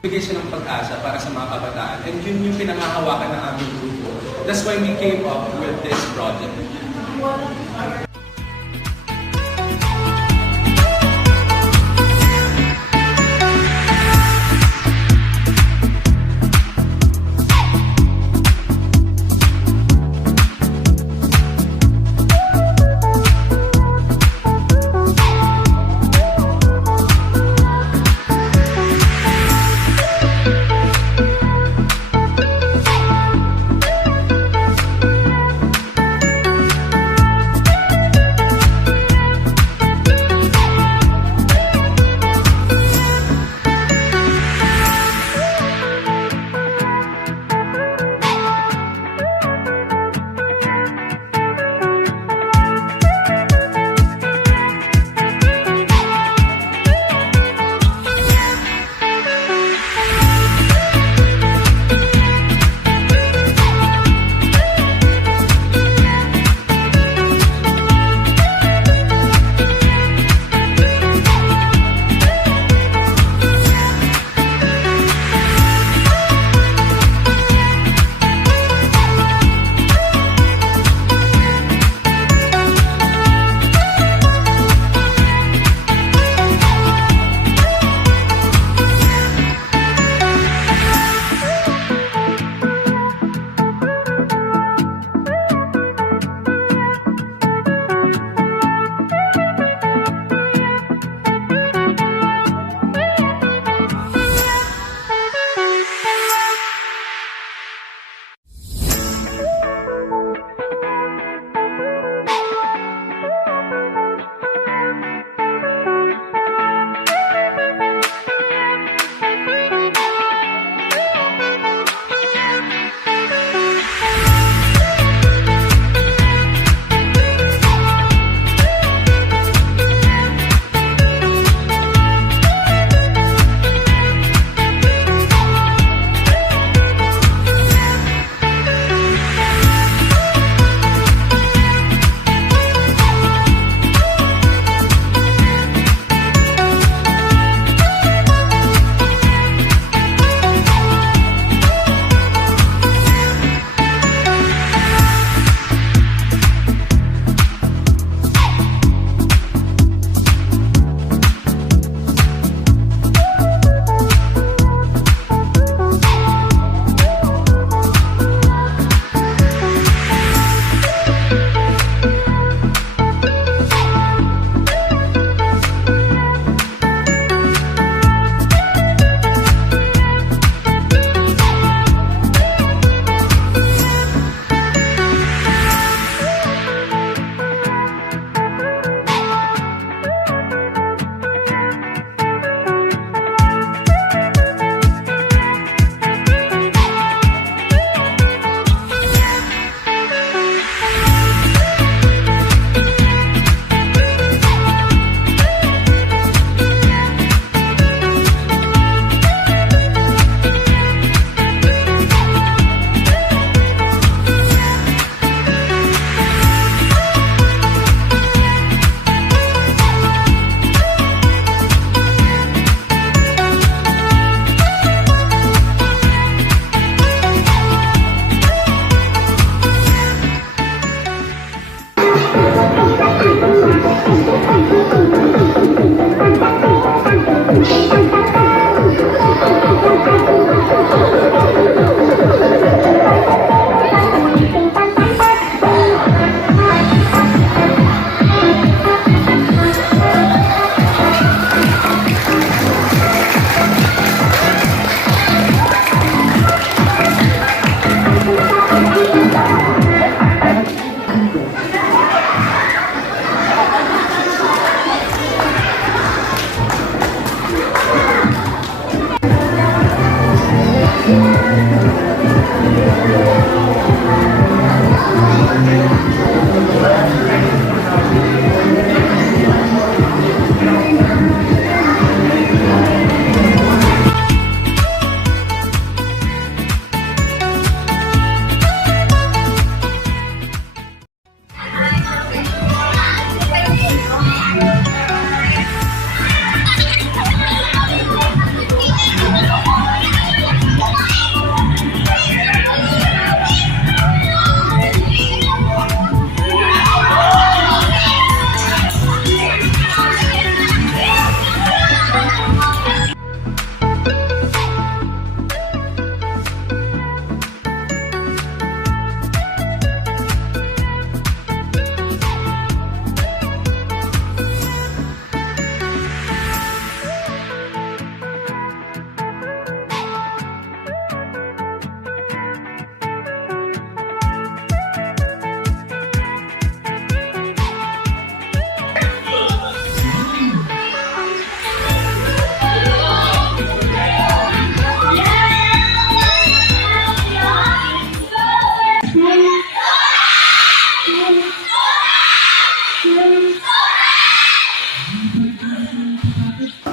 Bigay siya ng pag-asa para sa mga kabataan, and yun yung pinangahawakan ng aming grupo. That's why we came up with this project.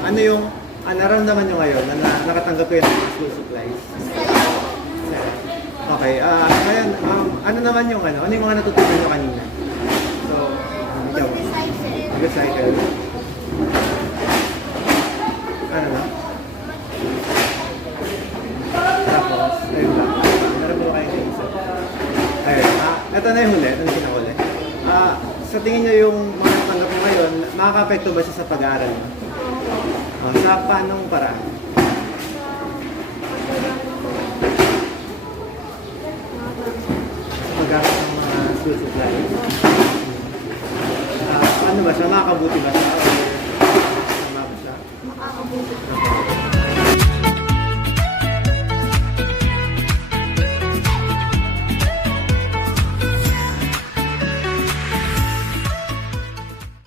Ano yung naramdaman nyo ngayon na nakatanggap kayo ng mga school supplies? Okay, ngayon, ano naman yung ano yung mga natutunan nyo kanina? So, ikaw. Mag-recycle. Ano na? Tapos, ayun lang. Meron mo kayo naisip. Ayun, ito na yung huli, ito na yung pinakuli. Sa tingin nyo yung mga natanggap mo ngayon, makaka-apekto ba siya sa pag-aaral mo? Sa paanong paraan? Mag-aaral ng mga school supplies. Ano ba siya? Makakabuti ba siya?